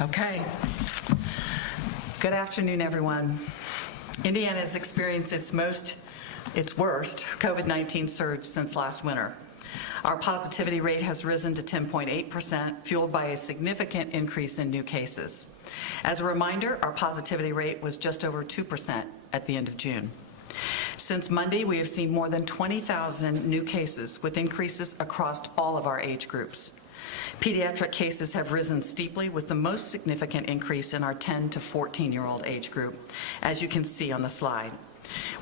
Okay. Good afternoon, everyone. Indiana has experienced its worst COVID-19 surge since last winter. Our positivity rate has risen to 10.8%, fueled by a significant increase in new cases. As a reminder, our positivity rate was just over 2% at the end of June. Since Monday, we have seen more than 20,000 new cases, with increases across all of our age groups. Pediatric cases have risen steeply, with the most significant increase in our 10 to 14-year-old age group, as you can see on the slide.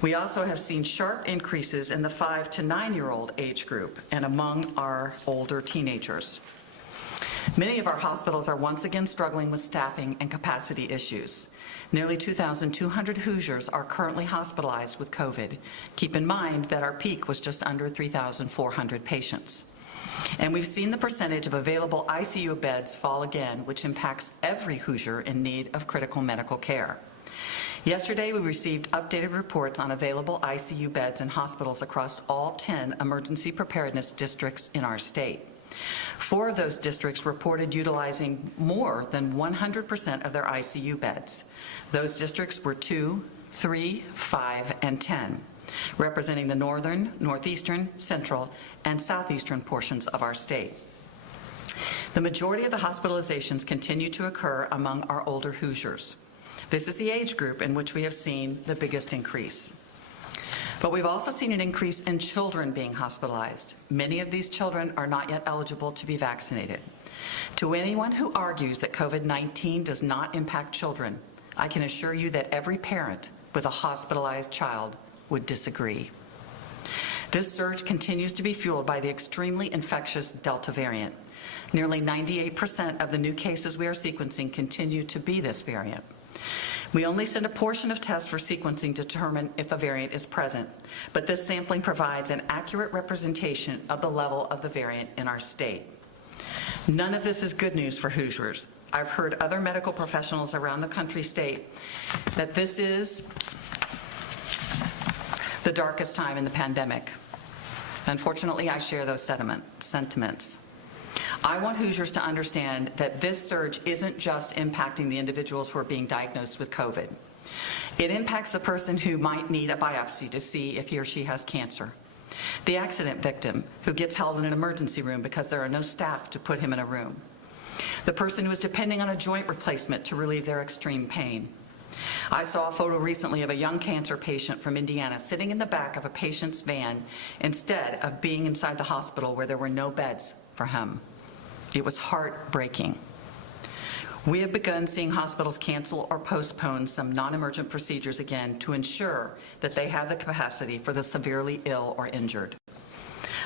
We also have seen sharp increases in the 5 to 9-year-old age group and among our older teenagers. Many of our hospitals are once again struggling with staffing and capacity issues. Nearly 2,200 Hoosiers are currently hospitalized with COVID. Keep in mind that our peak was just under 3,400 patients. And we've seen the percentage of available ICU beds fall again, which impacts every Hoosier in need of critical medical care. Yesterday, we received updated reports on available ICU beds in hospitals across all 10 emergency preparedness districts in our state. 4 of those districts reported utilizing more than 100% of their ICU beds. Those districts were 2, 3, 5, and 10. Representing the northern, northeastern, central, and southeastern portions of our state. The majority of the hospitalizations continue to occur among our older Hoosiers. This is the age group in which we have seen the biggest increase. But we've also seen an increase in children being hospitalized. Many of these children are not yet eligible to be vaccinated. To anyone who argues that COVID-19 does not impact children, I can assure you that every parent with a hospitalized child would disagree. This surge continues to be fueled by the extremely infectious Delta variant. Nearly 98% of the new cases we are sequencing continue to be this variant. We only send a portion of tests for sequencing to determine if a variant is present, but this sampling provides an accurate representation of the level of the variant in our state. None of this is good news for Hoosiers. I've heard other medical professionals around the country state that this is the darkest time in the pandemic. Unfortunately, I share those sentiments. I want Hoosiers to understand that this surge isn't just impacting the individuals who are being diagnosed with COVID. It impacts the person who might need a biopsy to see if he or she has cancer, the accident victim who gets held in an emergency room because there are no staff to put him in a room, the person who is depending on a joint replacement to relieve their extreme pain. I saw a photo recently of a young cancer patient from Indiana sitting in the back of a patient's van instead of being inside the hospital where there were no beds for him. It was heartbreaking. We have begun seeing hospitals cancel or postpone some non-emergent procedures again to ensure that they have the capacity for the severely ill or injured.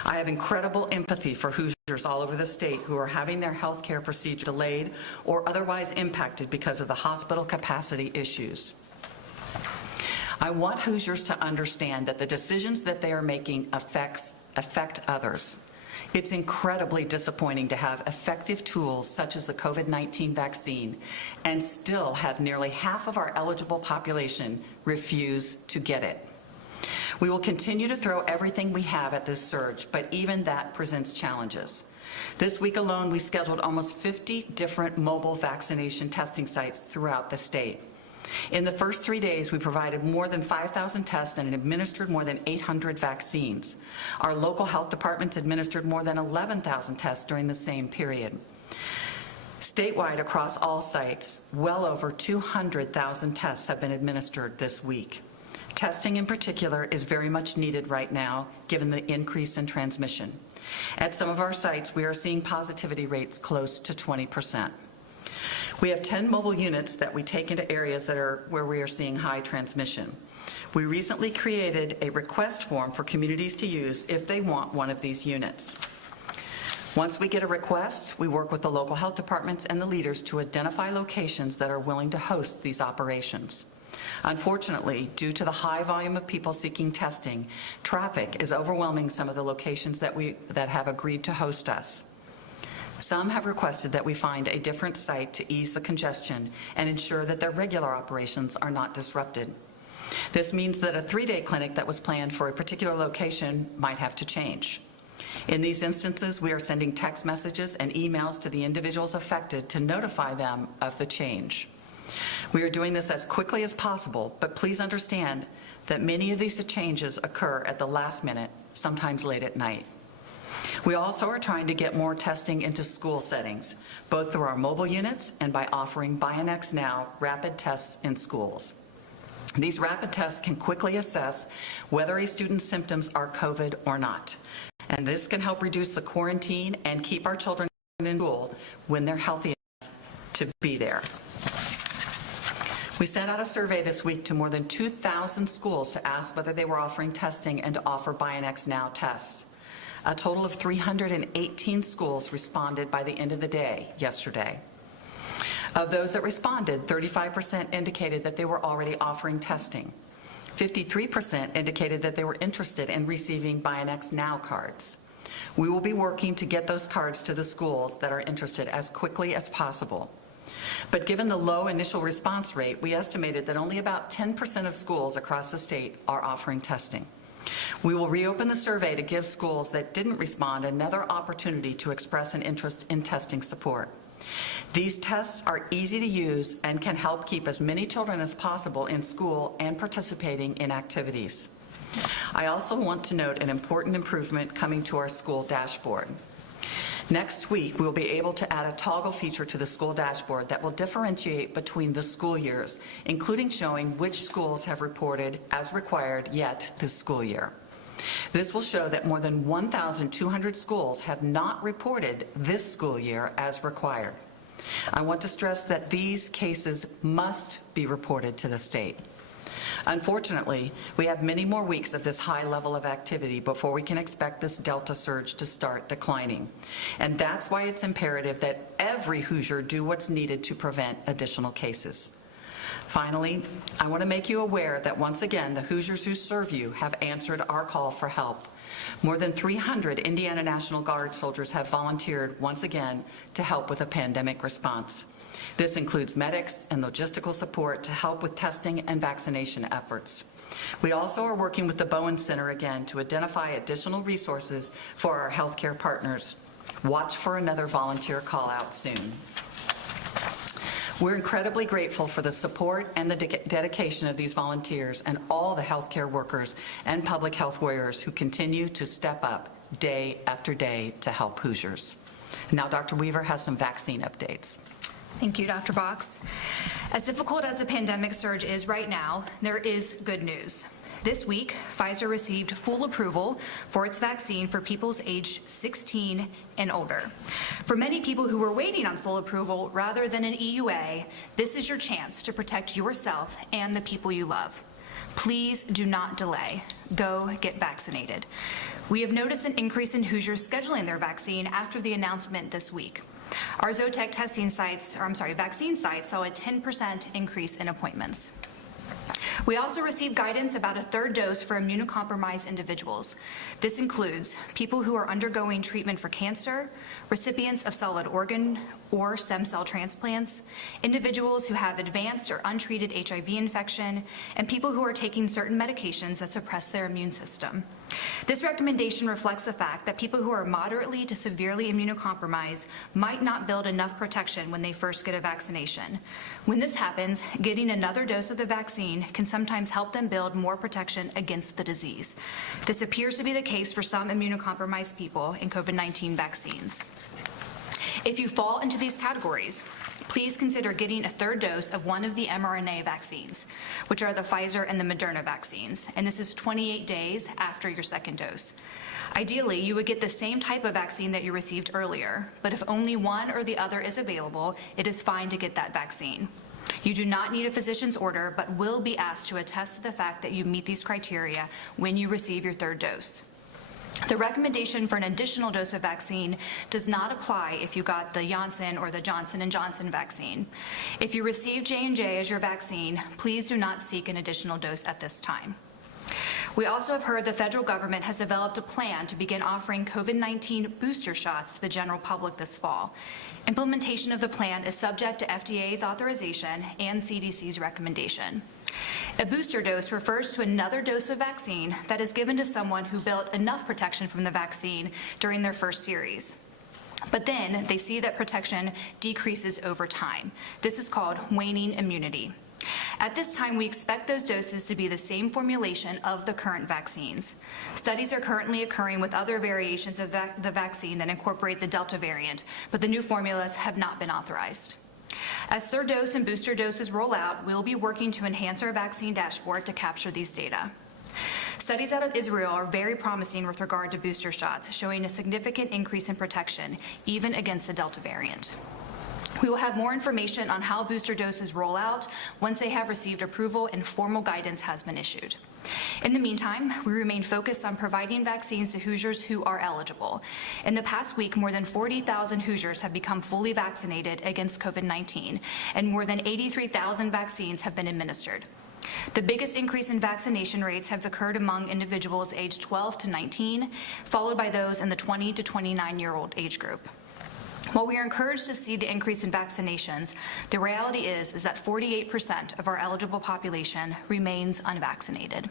I have incredible empathy for Hoosiers all over the state who are having their health care procedure delayed or otherwise impacted because of the hospital capacity issues. I want Hoosiers to understand that the decisions that they are making affect others. It's incredibly disappointing to have effective tools such as the COVID-19 vaccine and still have nearly half of our eligible population refuse to get it. We will continue to throw everything we have at this surge, but even that presents challenges. This week alone, we scheduled almost 50 different mobile vaccination testing sites throughout the state. In the first 3 days, we provided more than 5,000 tests and administered more than 800 vaccines. Our local health departments administered more than 11,000 tests during the same period. Statewide, across all sites, well over 200,000 tests have been administered this week. Testing in particular is very much needed right now, given the increase in transmission. At some of our sites, we are seeing positivity rates close to 20%. We have 10 mobile units that we take into areas where we are seeing high transmission. We recently created a request form for communities to use if they want one of these units. Once we get a request, we work with the local health departments and the leaders to identify locations that are willing to host these operations. Unfortunately, due to the high volume of people seeking testing, traffic is overwhelming some of the locations that have agreed to host us. Some have requested that we find a different site to ease the congestion and ensure that their regular operations are not disrupted. This means that a 3-day clinic that was planned for a particular location might have to change. In these instances, we are sending text messages and emails to the individuals affected to notify them of the change. We are doing this as quickly as possible, but please understand that many of these changes occur at the last minute, sometimes late at night. We also are trying to get more testing into school settings, both through our mobile units and by offering BioNext Now rapid tests in schools. These rapid tests can quickly assess whether a student's symptoms are COVID or not, and this can help reduce the quarantine and keep our children in school when they're healthy enough to be there. We sent out a survey this week to more than 2,000 schools to ask whether they were offering testing and to offer BioNext Now tests. A total of 318 schools responded by the end of the day yesterday. Of those that responded, 35% indicated that they were already offering testing. 53% indicated that they were interested in receiving BioNext Now cards. We will be working to get those cards to the schools that are interested as quickly as possible. But given the low initial response rate, we estimated that only about 10% of schools across the state are offering testing. We will reopen the survey to give schools that didn't respond another opportunity to express an interest in testing support. These tests are easy to use and can help keep as many children as possible in school and participating in activities. I also want to note an important improvement coming to our school dashboard. Next week, we'll be able to add a toggle feature to the school dashboard that will differentiate between the school years, including showing which schools have reported as required yet this school year. This will show that more than 1,200 schools have not reported this school year as required. I want to stress that these cases must be reported to the state. Unfortunately, we have many more weeks of this high level of activity before we can expect this Delta surge to start declining. And that's why it's imperative that every Hoosier do what's needed to prevent additional cases. Finally, I want to make you aware that once again, the Hoosiers who serve you have answered our call for help. More than 300 Indiana National Guard soldiers have volunteered once again to help with a pandemic response. This includes medics and logistical support to help with testing and vaccination efforts. We also are working with the Bowen Center again to identify additional resources for our healthcare partners. Watch for another volunteer call out soon. We're incredibly grateful for the support and the dedication of these volunteers and all the healthcare workers and public health warriors who continue to step up day after day to help Hoosiers. Now Dr. Weaver has some vaccine updates. Thank you, Dr. Box. As difficult as the pandemic surge is right now, there is good news. This week, Pfizer received full approval for its vaccine for people aged 16 and older. For many people who were waiting on full approval rather than an EUA, this is your chance to protect yourself and the people you love. Please do not delay. Go get vaccinated. We have noticed an increase in Hoosiers scheduling their vaccine after the announcement this week. Our Zotec vaccine sites saw a 10% increase in appointments. We also received guidance about a third dose for immunocompromised individuals. This includes people who are undergoing treatment for cancer, recipients of solid organ or stem cell transplants, individuals who have advanced or untreated HIV infection, and people who are taking certain medications that suppress their immune system. This recommendation reflects the fact that people who are moderately to severely immunocompromised might not build enough protection when they first get a vaccination. When this happens, getting another dose of the vaccine can sometimes help them build more protection against the disease. This appears to be the case for some immunocompromised people in COVID-19 vaccines. If you fall into these categories, please consider getting a third dose of one of the mRNA vaccines, which are the Pfizer and the Moderna vaccines, and this is 28 days after your second dose. Ideally, you would get the same type of vaccine that you received earlier, but if only one or the other is available, it is fine to get that vaccine. You do not need a physician's order, but will be asked to attest to the fact that you meet these criteria when you receive your third dose. The recommendation for an additional dose of vaccine does not apply if you got the Janssen or the Johnson & Johnson vaccine. If you received J&J as your vaccine, please do not seek an additional dose at this time. We also have heard the federal government has developed a plan to begin offering COVID-19 booster shots to the general public this fall. Implementation of the plan is subject to FDA's authorization and CDC's recommendation. A booster dose refers to another dose of vaccine that is given to someone who built enough protection from the vaccine during their first series. But then they see that protection decreases over time. This is called waning immunity. At this time, we expect those doses to be the same formulation of the current vaccines. Studies are currently occurring with other variations of the vaccine that incorporate the Delta variant, but the new formulas have not been authorized. As third dose and booster doses roll out, we'll be working to enhance our vaccine dashboard to capture these data. Studies out of Israel are very promising with regard to booster shots, showing a significant increase in protection, even against the Delta variant. We will have more information on how booster doses roll out once they have received approval and formal guidance has been issued. In the meantime, we remain focused on providing vaccines to Hoosiers who are eligible. In the past week, more than 40,000 Hoosiers have become fully vaccinated against COVID-19, and more than 83,000 vaccines have been administered. The biggest increase in vaccination rates have occurred among individuals aged 12 to 19, followed by those in the 20 to 29-year-old age group. While we are encouraged to see the increase in vaccinations, the reality is that 48% of our eligible population remains unvaccinated.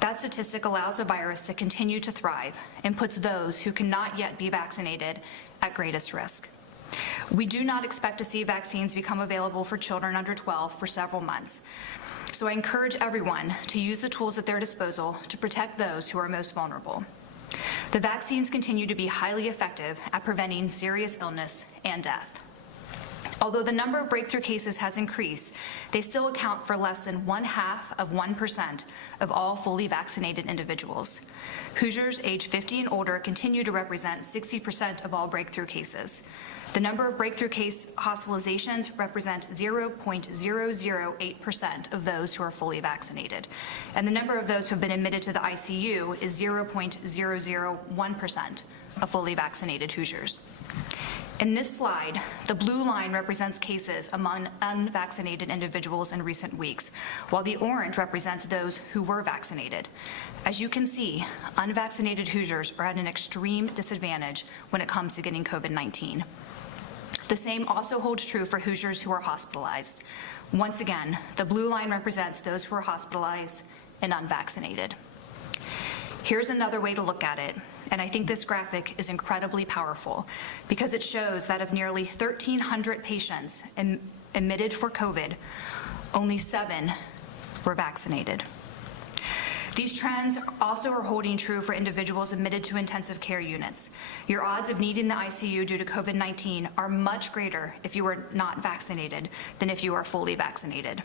That statistic allows the virus to continue to thrive and puts those who cannot yet be vaccinated at greatest risk. We do not expect to see vaccines become available for children under 12 for several months. So I encourage everyone to use the tools at their disposal to protect those who are most vulnerable. The vaccines continue to be highly effective at preventing serious illness and death. Although the number of breakthrough cases has increased, they still account for less than 0.5% of all fully vaccinated individuals. Hoosiers aged 50 and older continue to represent 60% of all breakthrough cases. The number of breakthrough case hospitalizations represent 0.008% of those who are fully vaccinated. And the number of those who have been admitted to the ICU is 0.001% of fully vaccinated Hoosiers. In this slide, the blue line represents cases among unvaccinated individuals in recent weeks, while the orange represents those who were vaccinated. As you can see, unvaccinated Hoosiers are at an extreme disadvantage when it comes to getting COVID-19. The same also holds true for Hoosiers who are hospitalized. Once again, the blue line represents those who are hospitalized and unvaccinated. Here's another way to look at it, and I think this graphic is incredibly powerful because it shows that of nearly 1,300 patients admitted for COVID, only 7 were vaccinated. These trends also are holding true for individuals admitted to intensive care units. Your odds of needing the ICU due to COVID-19 are much greater if you are not vaccinated than if you are fully vaccinated.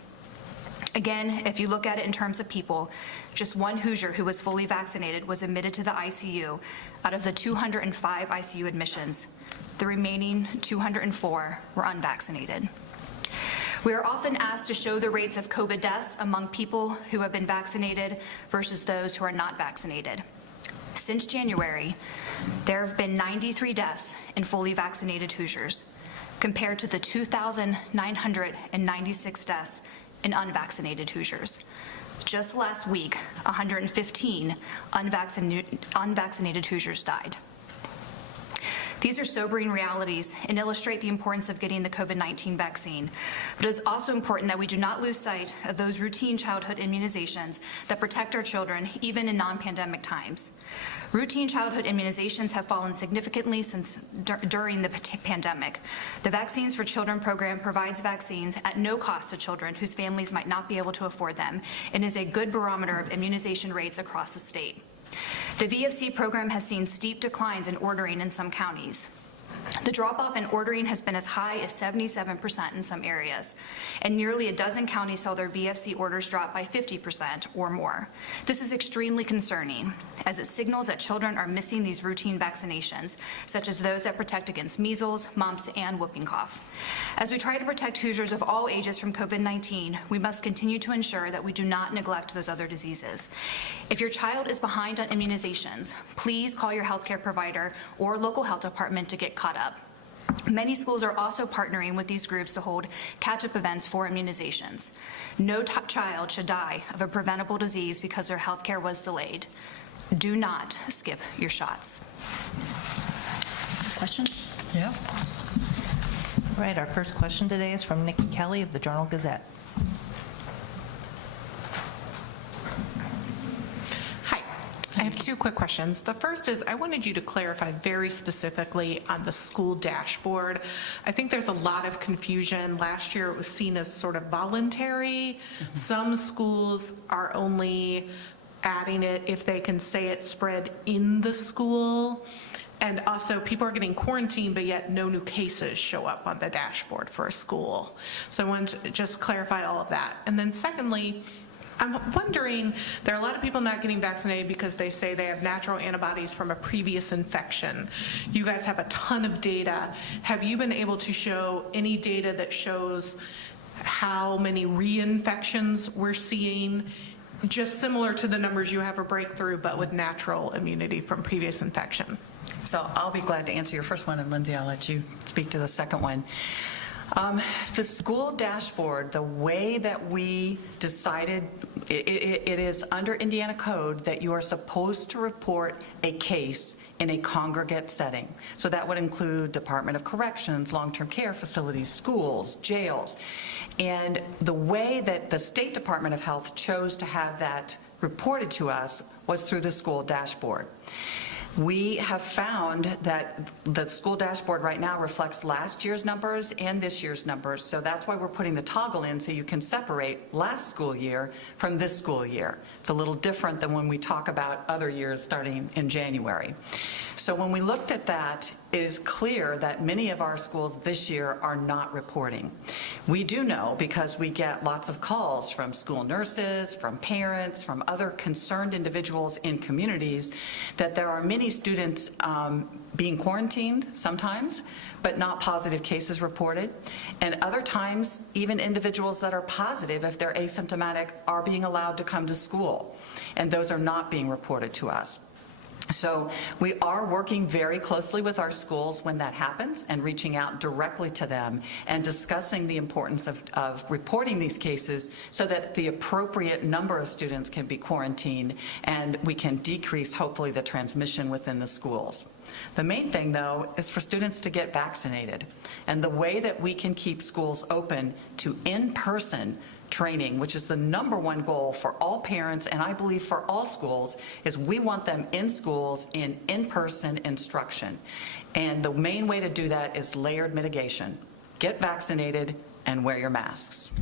Again, if you look at it in terms of people, just one Hoosier who was fully vaccinated was admitted to the ICU out of the 205 ICU admissions. The remaining 204 were unvaccinated. We are often asked to show the rates of COVID deaths among people who have been vaccinated versus those who are not vaccinated. Since January, there have been 93 deaths in fully vaccinated Hoosiers, compared to the 2,996 deaths in unvaccinated Hoosiers. Just last week, 115 unvaccinated Hoosiers died. These are sobering realities and illustrate the importance of getting the COVID-19 vaccine. But it is also important that we do not lose sight of those routine childhood immunizations that protect our children even in non-pandemic times. Routine childhood immunizations have fallen significantly since during the pandemic. The Vaccines for Children program provides vaccines at no cost to children whose families might not be able to afford them and is a good barometer of immunization rates across the state. The VFC program has seen steep declines in ordering in some counties. The drop-off in ordering has been as high as 77% in some areas, and nearly a dozen counties saw their VFC orders drop by 50% or more. This is extremely concerning, as it signals that children are missing these routine vaccinations, such as those that protect against measles, mumps, and whooping cough. As we try to protect Hoosiers of all ages from COVID-19, we must continue to ensure that we do not neglect those other diseases. If your child is behind on immunizations, please call your healthcare provider or local health department to get caught up. Many schools are also partnering with these groups to hold catch-up events for immunizations. No child should die of a preventable disease because their health care was delayed. Do not skip your shots. Questions? Yeah. All right, our first question today is from Nikki Kelly of the Journal-Gazette. have two quick questions. The first is, I wanted you to clarify very specifically on the school dashboard. I think there's a lot of confusion. Last year, it was seen as sort of voluntary. Some schools are only adding it if they can say it's spread in the school. And also, people are getting quarantined, but yet no new cases show up on the dashboard for a school. So I wanted to just clarify all of that. And then secondly, I'm wondering, there are a lot of people not getting vaccinated because they say they have natural antibodies from a previous infection. You guys have a ton of data. Have you been able to show any data that shows how many reinfections we're seeing, just similar to the numbers you have a breakthrough, but with natural immunity from previous infection? So I'll be glad to answer your first one, and Lindsay, I'll let you speak to the second one. The school dashboard, the way that we decided, it is under Indiana code that you are supposed to report a case in a congregate setting. So that would include Department of Corrections, long-term care facilities, schools, jails. And the way that the State Department of Health chose to have that reported to us was through the school dashboard. We have found that the school dashboard right now reflects last year's numbers and this year's numbers, so that's why we're putting the toggle in so you can separate last school year from this school year. It's a little different than when we talk about other years starting in January. So when we looked at that, it is clear that many of our schools this year are not reporting. We do know, because we get lots of calls from school nurses, from parents, from other concerned individuals in communities, that there are many students being quarantined sometimes, but not positive cases reported. And other times, even individuals that are positive, if they're asymptomatic, are being allowed to come to school. And those are not being reported to us. So we are working very closely with our schools when that happens and reaching out directly to them and discussing the importance of reporting these cases so that the appropriate number of students can be quarantined and we can decrease, hopefully, the transmission within the schools. The main thing, though, is for students to get vaccinated. And the way that we can keep schools open to in-person training, which is the #1 goal for all parents and I believe for all schools, is we want them in schools in in-person instruction. And the main way to do that is layered mitigation. Get vaccinated and wear your masks.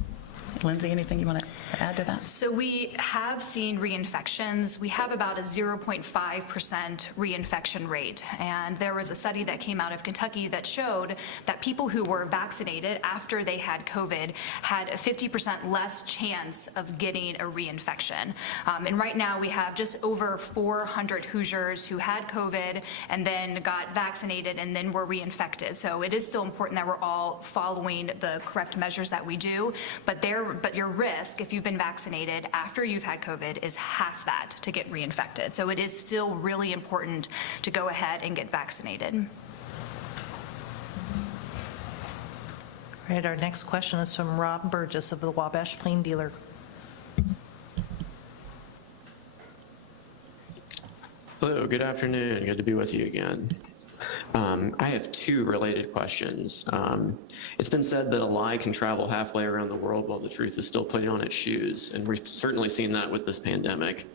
Lindsay, anything you want to add to that? So we have seen reinfections. We have about a 0.5% reinfection rate. And there was a study that came out of Kentucky that showed that people who were vaccinated after they had COVID had a 50% less chance of getting a reinfection. And right now we have just over 400 Hoosiers who had COVID and then got vaccinated and then were reinfected. So it is still important that we're all following the correct measures that we do, but your risk, if you've been vaccinated after you've had COVID, is half that to get reinfected. So it is still really important to go ahead and get vaccinated. All right, our next question is from Rob Burgess of the Wabash Plain Dealer. Hello, good afternoon. Good to be with you again. I have two related questions. It's been said that a lie can travel halfway around the world while the truth is still putting on its shoes, and we've certainly seen that with this pandemic.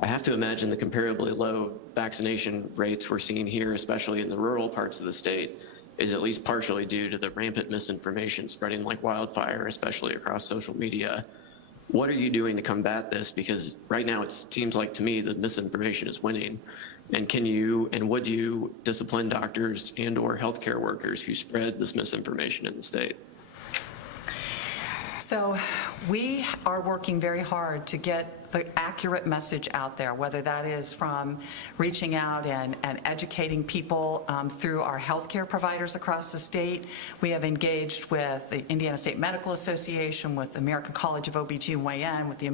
I have to imagine the comparably low vaccination rates we're seeing here, especially in the rural parts of the state, is at least partially due to the rampant misinformation spreading like wildfire, especially across social media. What are you doing to combat this? Because right now it seems like to me that misinformation is winning. And can you and would you discipline doctors and or healthcare workers who spread this misinformation in the state? So we are working very hard to get the accurate message out there, whether that is from reaching out and educating people through our healthcare providers across the state. We have engaged with the Indiana State Medical Association, with the American College of OBGYN, with the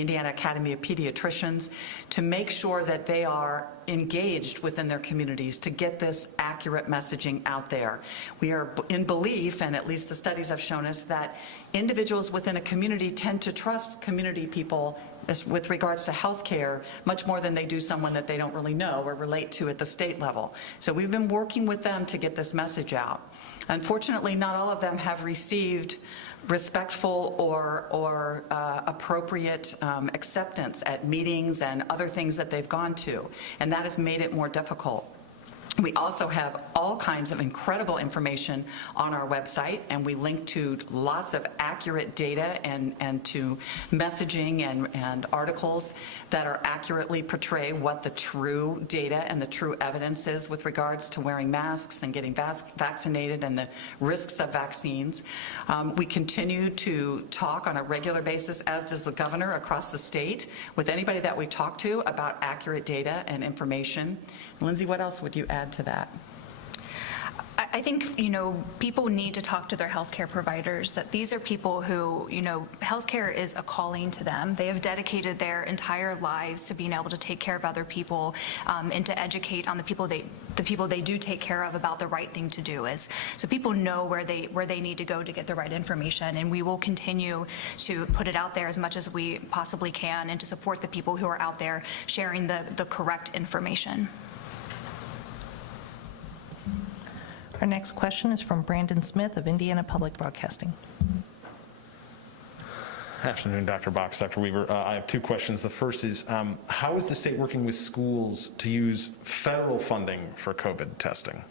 Indiana Academy of Pediatricians, to make sure that they are engaged within their communities to get this accurate messaging out there. We are in belief, and at least the studies have shown us, that individuals within a community tend to trust community people with regards to health care much more than they do someone that they don't really know or relate to at the state level. So we've been working with them to get this message out. Unfortunately, not all of them have received respectful or appropriate acceptance at meetings and other things that they've gone to, and that has made it more difficult. We also have all kinds of incredible information on our website, and we link to lots of accurate data and to messaging and articles that are accurately portray what the true data and the true evidence is with regards to wearing masks and getting vaccinated and the risks of vaccines. We continue to talk on a regular basis, as does the governor across the state, with anybody that we talk to about accurate data and information. Lindsay, what else would you add to that? I think, people need to talk to their healthcare providers, that these are people who, healthcare is a calling to them. They have dedicated their entire lives to being able to take care of other people and to educate on the people they do take care of about the right thing to do is. So people know where they need to go to get the right information, and we will continue to put it out there as much as we possibly can and to support the people who are out there sharing the correct information. Our next question is from Brandon Smith of Indiana Public Broadcasting. Afternoon, Dr. Box, Dr. Weaver. I have two questions. The first is, how is the state working with schools to use federal funding for COVID testing?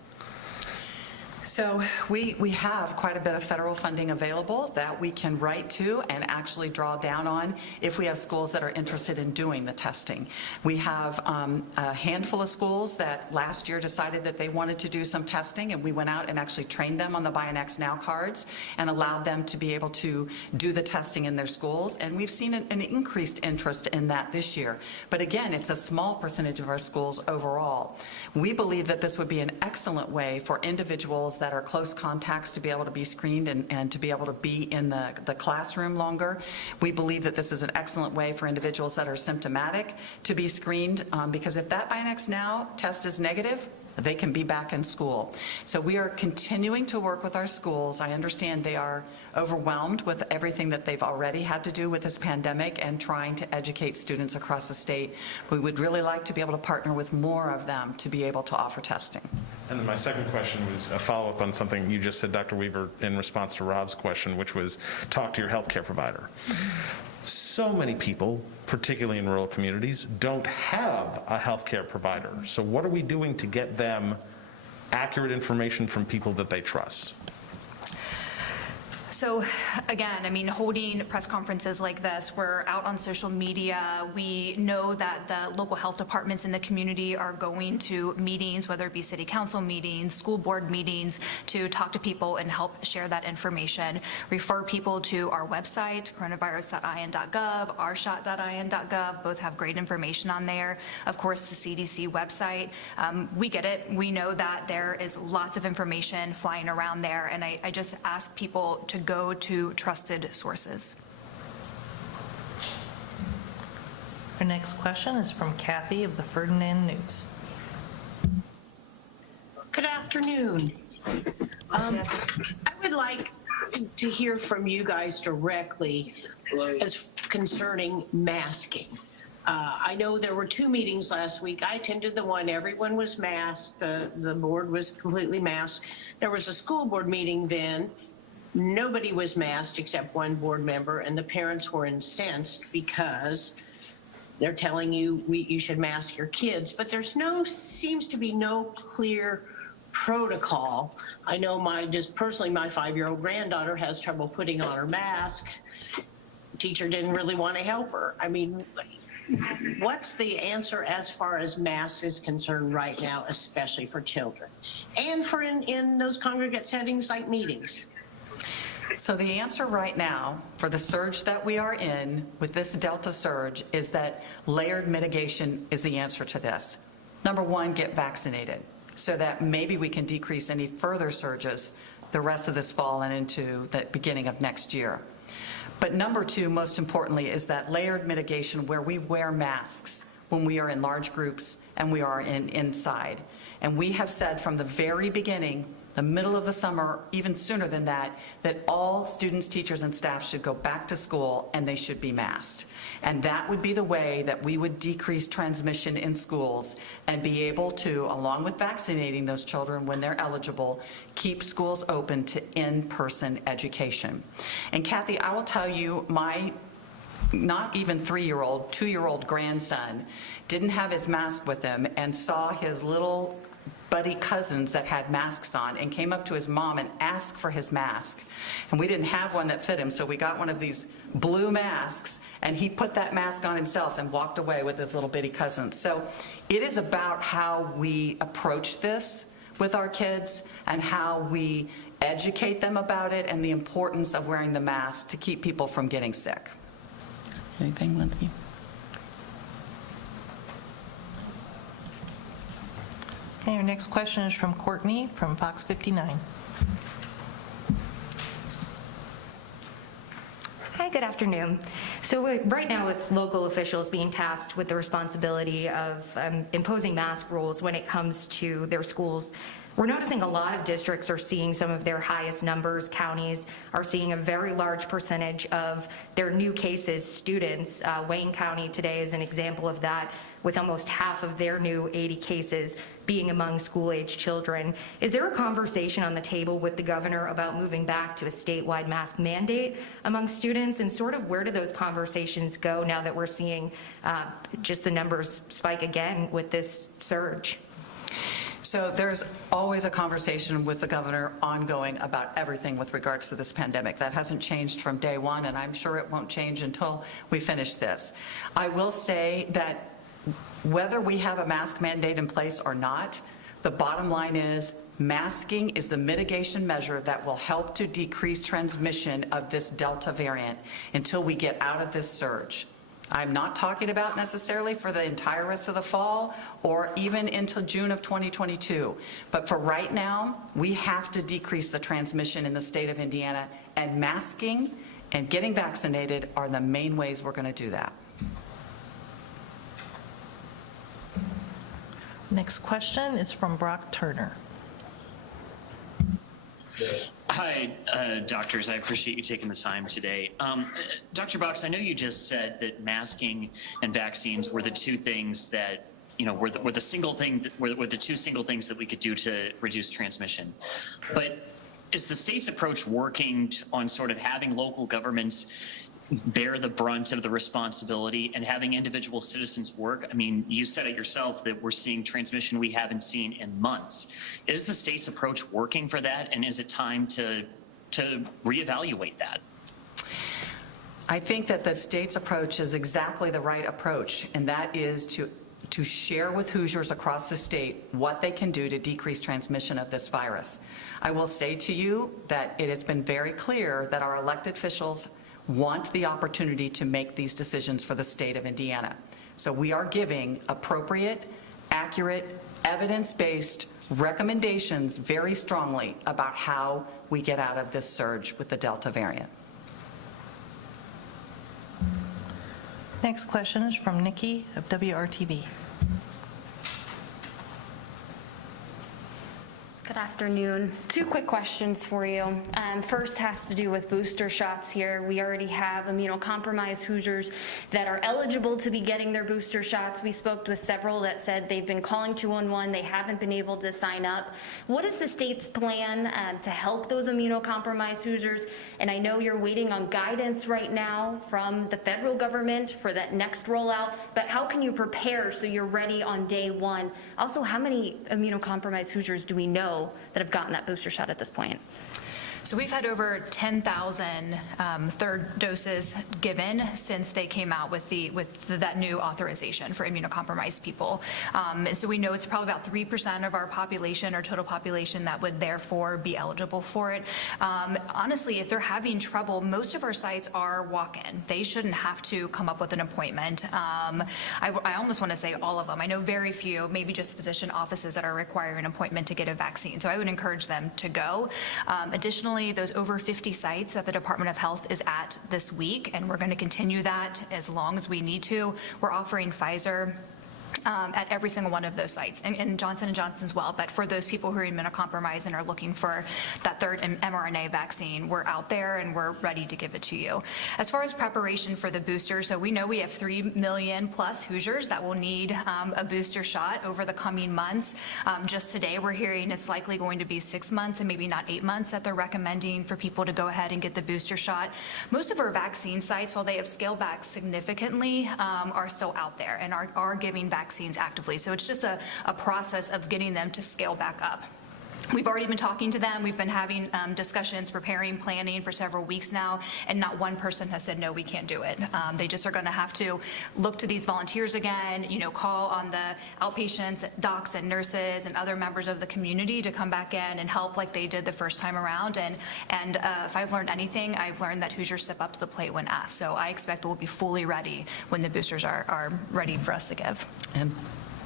So we have quite a bit of federal funding available that we can write to and actually draw down on if we have schools that are interested in doing the testing. We have a handful of schools that last year decided that they wanted to do some testing, and we went out and actually trained them on the Buy an X Now cards and allowed them to be able to do the testing in their schools. And we've seen an increased interest in that this year. But again, it's a small percentage of our schools overall. We believe that this would be an excellent way for individuals that are close contacts to be able to be screened and to be able to be in the classroom longer. We believe that this is an excellent way for individuals that are symptomatic to be screened, because if that Buy an X Now test is negative, they can be back in school. So we are continuing to work with our schools. I understand they are overwhelmed with everything that they've already had to do with this pandemic and trying to educate students across the state. We would really like to be able to partner with more of them to be able to offer testing. And then my second question was a follow-up on something you just said, Dr. Weaver, in response to Rob's question, which was talk to your healthcare provider. So many people, particularly in rural communities, don't have a healthcare provider. So what are we doing to get them accurate information from people that they trust? So again, holding press conferences like this, we're out on social media. We know that the local health departments in the community are going to meetings, whether it be city council meetings, school board meetings, to talk to people and help share that information. Refer people to our website, coronavirus.in.gov, rshot.in.gov. Both have great information on there. Of course, the CDC website. We get it. We know that there is lots of information flying around there, and I just ask people to go to trusted sources. Our next question is from Kathy of the Ferdinand News. Good afternoon. I would like to hear from you guys directly as concerning masking. I know there were two meetings last week. I attended the one, everyone was masked, the board was completely masked. There was a school board meeting then. Nobody was masked except one board member, and the parents were incensed because they're telling you you should mask your kids, but there's seems to be no clear protocol. I know just personally, my 5-year-old granddaughter has trouble putting on her mask. Teacher didn't really want to help her. What's the answer as far as masks is concerned right now, especially for children and for in those congregate settings like meetings? So the answer right now for the surge that we are in with this Delta surge is that layered mitigation is the answer to this. Number one, get vaccinated so that maybe we can decrease any further surges the rest of this fall and into the beginning of next year. But number two, most importantly, is that layered mitigation where we wear masks when we are in large groups and we are inside. And we have said from the very beginning the middle of the summer, even sooner than that, that all students, teachers, and staff should go back to school and they should be masked. And that would be the way that we would decrease transmission in schools and be able to, along with vaccinating those children when they're eligible, keep schools open to in-person education. And Kathy, I will tell you, my not even 3-year-old, 2-year-old grandson didn't have his mask with him and saw his little buddy cousins that had masks on and came up to his mom and asked for his mask. And we didn't have one that fit him, so we got one of these blue masks, and he put that mask on himself and walked away with his little bitty cousins. So it is about how we approach this with our kids and how we educate them about it and the importance of wearing the mask to keep people from getting sick. Anything, Lindsay? Okay, our next question is from Courtney from Fox 59. Hi, good afternoon. So right now, with local officials being tasked with the responsibility of imposing mask rules when it comes to their schools, we're noticing a lot of districts are seeing some of their highest numbers. Counties are seeing a very large percentage of their new cases students. Wayne County today is an example of that, with almost half of their new 80 cases being among school-age children. Is there a conversation on the table with the governor about moving back to a statewide mask mandate among students? And sort of where do those conversations go now that we're seeing just the numbers spike again with this surge? So there's always a conversation with the governor ongoing about everything with regards to this pandemic. That hasn't changed from day one, and I'm sure it won't change until we finish this. I will say that whether we have a mask mandate in place or not, the bottom line is masking is the mitigation measure that will help to decrease transmission of this Delta variant until we get out of this surge. I'm not talking about necessarily for the entire rest of the fall or even into June of 2022. But for right now, we have to decrease the transmission in the state of Indiana, and masking and getting vaccinated are the main ways we're going to do that. Next question is from Brock Turner. Hi, doctors. I appreciate you taking the time today. Dr. Box, I know you just said that masking and vaccines were the two things that, were the two single things that we could do to reduce transmission. But is the state's approach working on sort of having local governments bear the brunt of the responsibility and having individual citizens work? I mean, you said it yourself that we're seeing transmission we haven't seen in months. Is the state's approach working for that, and is it time to reevaluate that? I think that the state's approach is exactly the right approach, and that is to share with Hoosiers across the state what they can do to decrease transmission of this virus. I will say to you that it has been very clear that our elected officials want the opportunity to make these decisions for the state of Indiana. So we are giving appropriate, accurate, evidence-based recommendations very strongly about how we get out of this surge with the Delta variant. Next question is from Nikki of WRTV. Good afternoon. Two quick questions for you. First has to do with booster shots here. We already have immunocompromised Hoosiers that are eligible to be getting their booster shots. We spoke with several that said they've been calling 211, they haven't been able to sign up. What is the state's plan to help those immunocompromised Hoosiers? And I know you're waiting on guidance right now from the federal government for that next rollout, but how can you prepare so you're ready on day one? Also, how many immunocompromised Hoosiers do we know that have gotten that booster shot at this point? So we've had over 10,000 third doses given since they came out with that new authorization for immunocompromised people. So we know it's probably about 3% of our population, our total population, that would therefore be eligible for it. Honestly, if they're having trouble, most of our sites are walk-in. They shouldn't have to come up with an appointment. I almost want to say all of them. I know very few, maybe just physician offices that are requiring an appointment to get a vaccine. So I would encourage them to go. Additionally, those over 50 sites that the Department of Health is at this week, and we're going to continue that as long as we need to. We're offering Pfizer at every single one of those sites, and Johnson & Johnson as well. But for those people who are immunocompromised and are looking for that third mRNA vaccine, we're out there and we're ready to give it to you. As far as preparation for the booster, so we know we have 3 million plus Hoosiers that will need a booster shot over the coming months. Just today, we're hearing it's likely going to be 6 months and maybe not 8 months that they're recommending for people to go ahead and get the booster shot. Most of our vaccine sites, while they have scaled back significantly, are still out there and are giving vaccines actively. So it's just a process of getting them to scale back up. We've already been talking to them. We've been having discussions, preparing, planning for several weeks now, and not one person has said, no, we can't do it. They just are going to have to look to these volunteers again, call on the outpatients, docs and nurses and other members of the community to come back in and help like they did the first time around. And if I've learned anything, I've learned that Hoosiers step up to the plate when asked. So I expect we'll be fully ready when the boosters are ready for us to give. And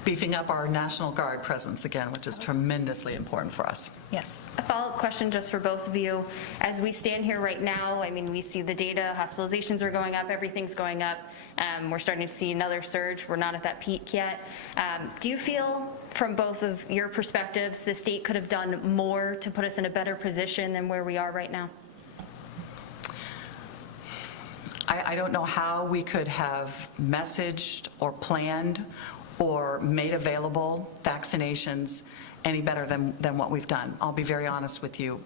beefing up our National Guard presence again, which is tremendously important for us. Yes. A follow-up question just for both of you. As we stand here right now, I mean, we see the data, hospitalizations are going up, everything's going up. We're starting to see another surge. We're not at that peak yet. Do you feel, from both of your perspectives, the state could have done more to put us in a better position than where we are right now? I don't know how we could have messaged or planned or made available vaccinations any better than what we've done. I'll be very honest with you.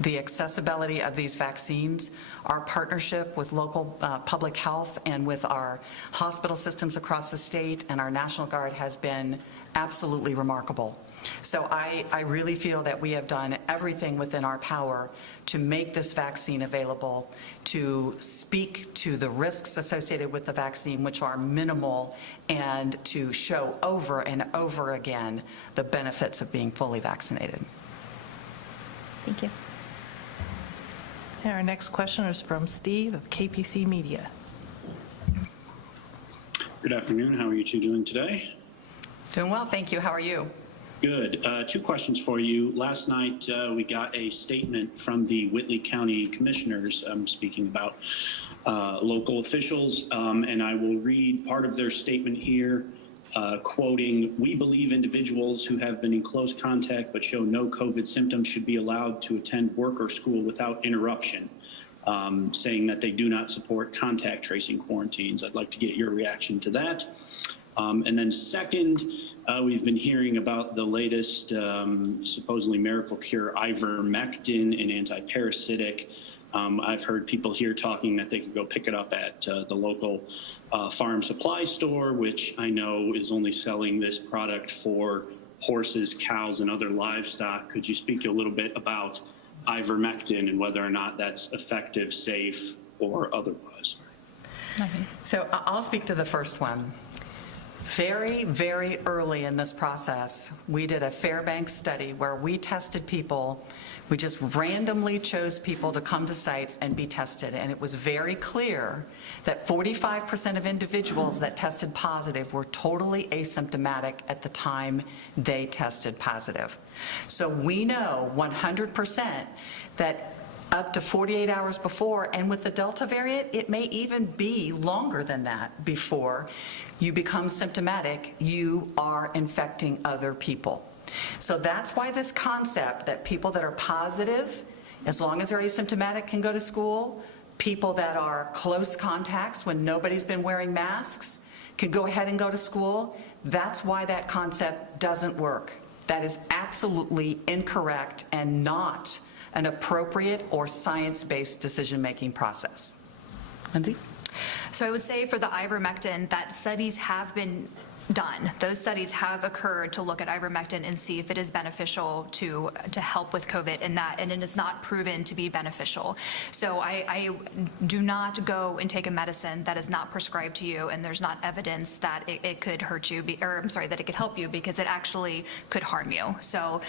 The accessibility of these vaccines, our partnership with local public health and with our hospital systems across the state and our National Guard has been absolutely remarkable. So I really feel that we have done everything within our power to make this vaccine available, to speak to the risks associated with the vaccine, which are minimal, and to show over and over again the benefits of being fully vaccinated. Thank you. And our next question is from Steve of KPC Media. Good afternoon. How are you two doing today? Doing well, thank you. How are you? Good. Two questions for you. Last night, we got a statement from the Whitley County Commissioners speaking about local officials, and I will read part of their statement here, quoting, "We believe individuals who have been in close contact but show no COVID symptoms should be allowed to attend work or school without interruption," saying that they do not support contact tracing quarantines. I'd like to get your reaction to that. And then second, we've been hearing about the latest supposedly miracle cure, ivermectin, an anti-parasitic. I've heard people here talking that they could go pick it up at the local farm supply store, which I know is only selling this product for horses, cows, and other livestock. Could you speak a little bit about ivermectin and whether or not that's effective, safe, or otherwise? So I'll speak to the first one. Very, very early in this process, we did a Fairbanks study where we tested people. We just randomly chose people to come to sites and be tested. And it was very clear that 45% of individuals that tested positive were totally asymptomatic at the time they tested positive. So we know 100% that up to 48 hours before, and with the Delta variant, it may even be longer than that before you become symptomatic, you are infecting other people. So that's why this concept that people that are positive, as long as they're asymptomatic, can go to school, people that are close contacts when nobody's been wearing masks can go ahead and go to school, that's why that concept doesn't work. That is absolutely incorrect and not an appropriate or science-based decision-making process. Lindsay? So I would say for the ivermectin, that studies have been done. Those studies have occurred to look at ivermectin and see if it is beneficial to help with COVID and that, and it is not proven to be beneficial. So I do not go and take a medicine that is not prescribed to you and there's not evidence that it could hurt you, that it could help you, because it actually could harm you. So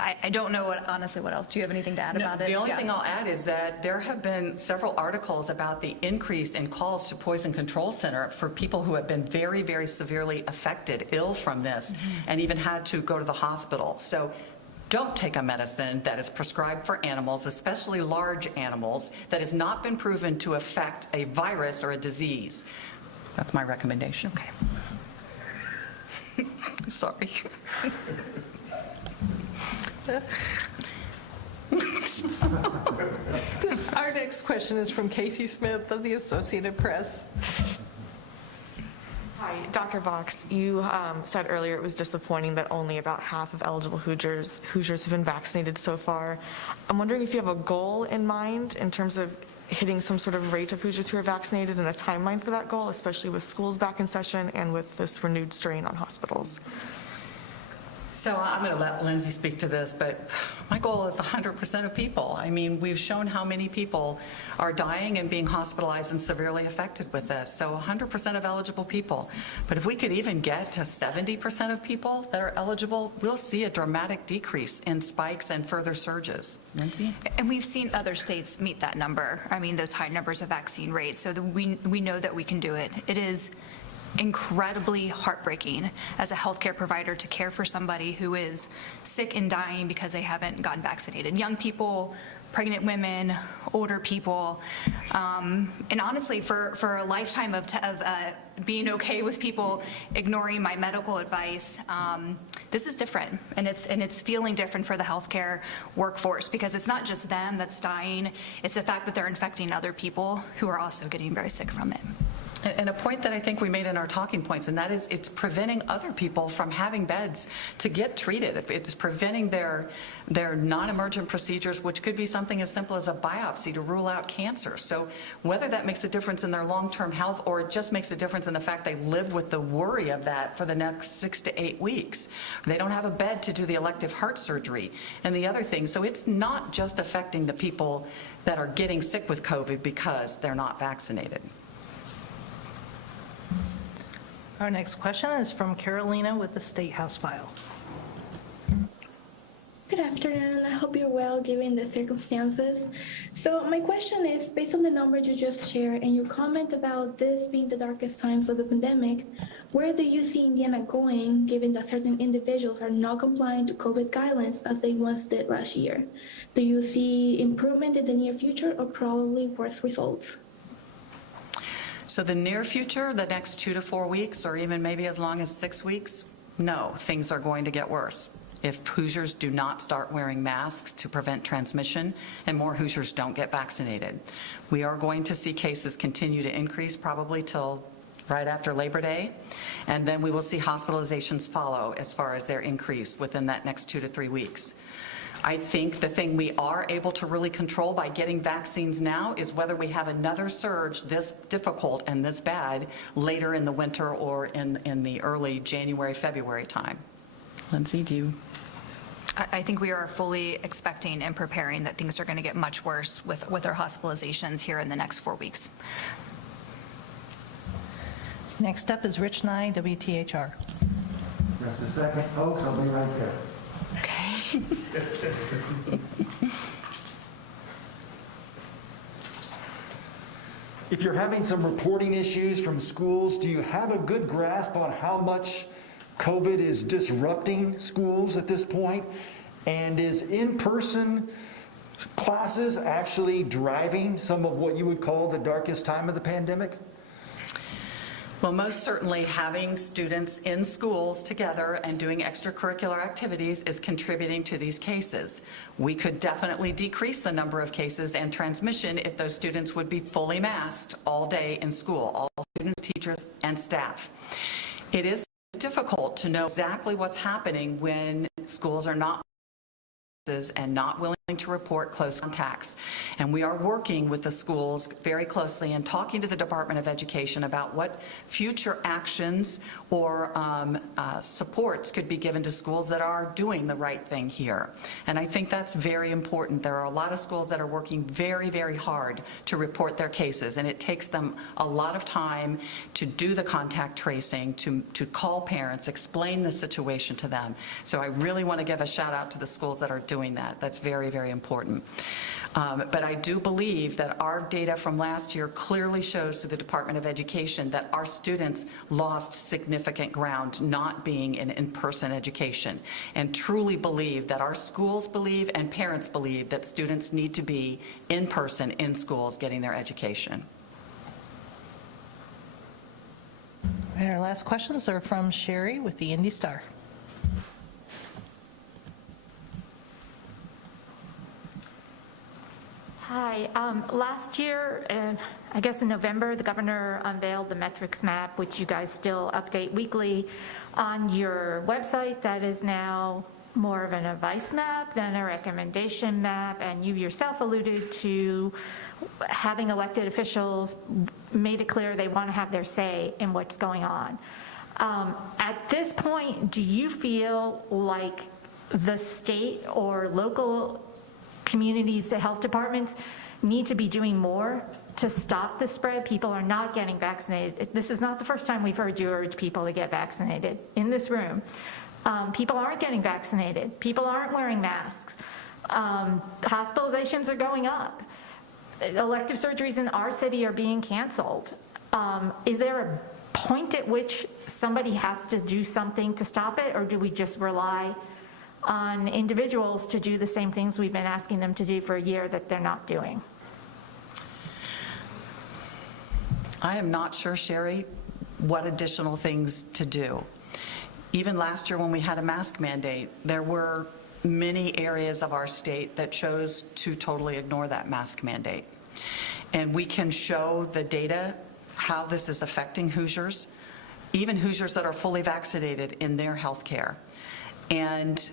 I don't know honestly what else. Do you have anything to add about it? The only thing I'll add is that there have been several articles about the increase in calls to Poison Control Center for people who have been very, very severely affected, ill from this, and even had to go to the hospital. So don't take a medicine that is prescribed for animals, especially large animals, that has not been proven to affect a virus or a disease. That's my recommendation. Okay. Sorry. Our next question is from Casey Smith of the Associated Press. Hi, Dr. Vox. You said earlier it was disappointing that only about half of eligible Hoosiers have been vaccinated so far. I'm wondering if you have a goal in mind in terms of hitting some sort of rate of Hoosiers who are vaccinated and a timeline for that goal, especially with schools back in session and with this renewed strain on hospitals. So I'm going to let Lindsay speak to this, but my goal is 100% of people. I mean, we've shown how many people are dying and being hospitalized and severely affected with this. So 100% of eligible people. But if we could even get to 70% of people that are eligible, we'll see a dramatic decrease in spikes and further surges. Lindsay? And we've seen other states meet that number. I mean, those high numbers of vaccine rates. So we know that we can do it. It is incredibly heartbreaking as a healthcare provider to care for somebody who is sick and dying because they haven't gotten vaccinated. Young people, pregnant women, older people, and honestly, for a lifetime of being okay with people ignoring my medical advice, this is different, and it's feeling different for the healthcare workforce because it's not just them that's dying; it's the fact that they're infecting other people who are also getting very sick from it. And a point that I think we made in our talking points, and that is it's preventing other people from having beds to get treated. If it's preventing their non-emergent procedures, which could be something as simple as a biopsy to rule out cancer. So whether that makes a difference in their long-term health or it just makes a difference in the fact they live with the worry of that for the next 6 to 8 weeks. They don't have a bed to do the elective heart surgery and the other things. So it's not just affecting the people that are getting sick with COVID because they're not vaccinated. Our next question is from Carolina with the State House File. Good afternoon. I hope you're well given the circumstances. So my question is, based on the numbers you just shared and your comment about this being the darkest times of the pandemic, where do you see Indiana going given that certain individuals are not complying to COVID guidelines as they once did last year? Do you see improvement in the near future or probably worse results? So the near future, the next 2 to 4 weeks, or even maybe as long as 6 weeks, no, things are going to get worse. If Hoosiers do not start wearing masks to prevent transmission and more Hoosiers don't get vaccinated, we are going to see cases continue to increase probably till right after Labor Day, and then we will see hospitalizations follow as far as their increase within that next 2 to 3 weeks. I think the thing we are able to really control by getting vaccines now is whether we have another surge this difficult and this bad later in the winter or in the early January, February time. Lindsay, do you? I think we are fully expecting and preparing that things are going to get much worse with our hospitalizations here in the next 4 weeks. Next up is Rich Nye, WTHR. Just a second, folks, I'll be right there. Okay. If you're having some reporting issues from schools, do you have a good grasp on how much COVID is disrupting schools at this point? And is in-person classes actually driving some of what you would call the darkest time of the pandemic? Well, most certainly having students in schools together and doing extracurricular activities is contributing to these cases. We could definitely decrease the number of cases and transmission if those students would be fully masked all day in school, all students, teachers, and staff. It is difficult to know exactly what's happening when schools are not and not willing to report close contacts. And we are working with the schools very closely and talking to the Department of Education about what future actions or supports could be given to schools that are doing the right thing here. And I think that's very important. There are a lot of schools that are working very, very hard to report their cases, and it takes them a lot of time to do the contact tracing, to call parents, explain the situation to them. So I really want to give a shout out to the schools that are doing that. That's very, very important. But I do believe that our data from last year clearly shows through the Department of Education that our students lost significant ground not being in in-person education, and truly believe that our schools believe and parents believe that students need to be in person in schools getting their education. And our last questions are from Sherry with the Indy Star. Hi. Last year, I guess in November, the governor unveiled the metrics map, which you guys still update weekly on your website. That is now more of an advice map than a recommendation map, and you yourself alluded to having elected officials made it clear they want to have their say in what's going on. At this point, do you feel like the state or local communities, the health departments need to be doing more to stop the spread? People are not getting vaccinated. This is not the first time we've heard you urge people to get vaccinated in this room. People aren't getting vaccinated. People aren't wearing masks. Hospitalizations are going up. Elective surgeries in our city are being canceled. Is there a point at which somebody has to do something to stop it, or do we just rely on individuals to do the same things we've been asking them to do for a year that they're not doing? I am not sure, Sherry, what additional things to do. Even last year when we had a mask mandate, there were many areas of our state that chose to totally ignore that mask mandate. And we can show the data, how this is affecting Hoosiers, even Hoosiers that are fully vaccinated in their health care. And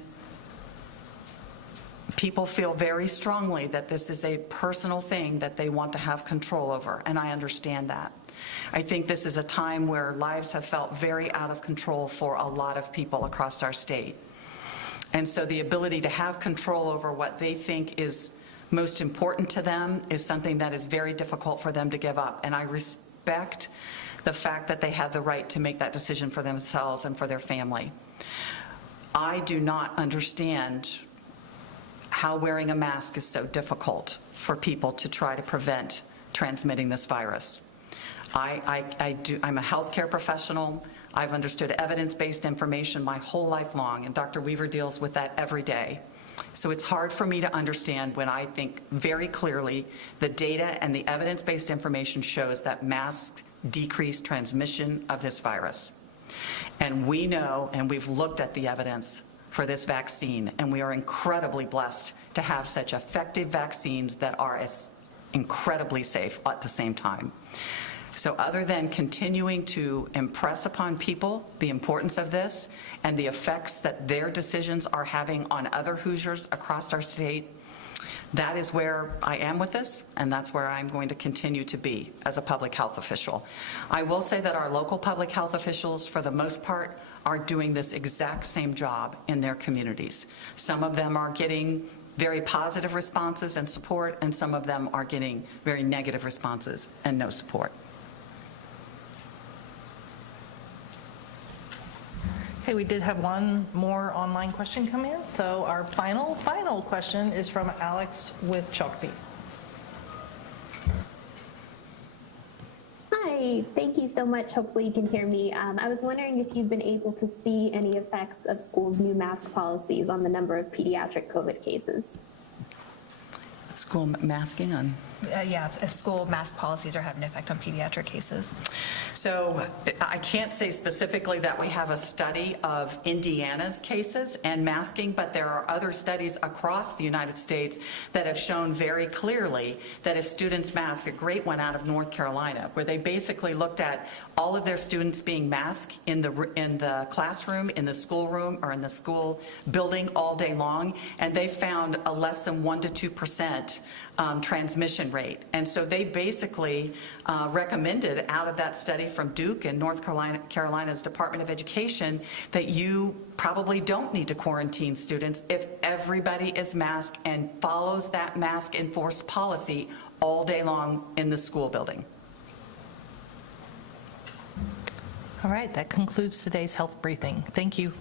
people feel very strongly that this is a personal thing that they want to have control over, and I understand that. I think this is a time where lives have felt very out of control for a lot of people across our state. And so the ability to have control over what they think is most important to them is something that is very difficult for them to give up. And I respect the fact that they have the right to make that decision for themselves and for their family. I do not understand how wearing a mask is so difficult for people to try to prevent transmitting this virus. I'm a healthcare professional. I've understood evidence-based information my whole life long, and Dr. Weaver deals with that every day. So it's hard for me to understand when I think very clearly the data and the evidence-based information shows that masks decrease transmission of this virus. And we know, and we've looked at the evidence for this vaccine, and we are incredibly blessed to have such effective vaccines that are as incredibly safe at the same time. So other than continuing to impress upon people the importance of this and the effects that their decisions are having on other Hoosiers across our state, that is where I am with this, and that's where I'm going to continue to be as a public health official. I will say that our local public health officials, for the most part, are doing this exact same job in their communities. Some of them are getting very positive responses and support, and some of them are getting very negative responses and no support. Okay, we did have one more online question come in. So our final question is from Alex with Choctaw. Hi, thank you so much. Hopefully you can hear me. I was wondering if you've been able to see any effects of schools' new mask policies on the number of pediatric COVID cases. School masking on? Yeah, if school mask policies are having an effect on pediatric cases. So I can't say specifically that we have a study of Indiana's cases and masking, but there are other studies across the United States that have shown very clearly that if students mask, a great one out of North Carolina, where they basically looked at all of their students being masked in the classroom, in the schoolroom, or in the school building all day long, and they found a less than 1% to 2% transmission rate. And so they basically recommended out of that study from Duke and North Carolina's Department of Education that you probably don't need to quarantine students if everybody is masked and follows that mask enforced policy all day long in the school building. All right, that concludes today's health briefing. Thank you.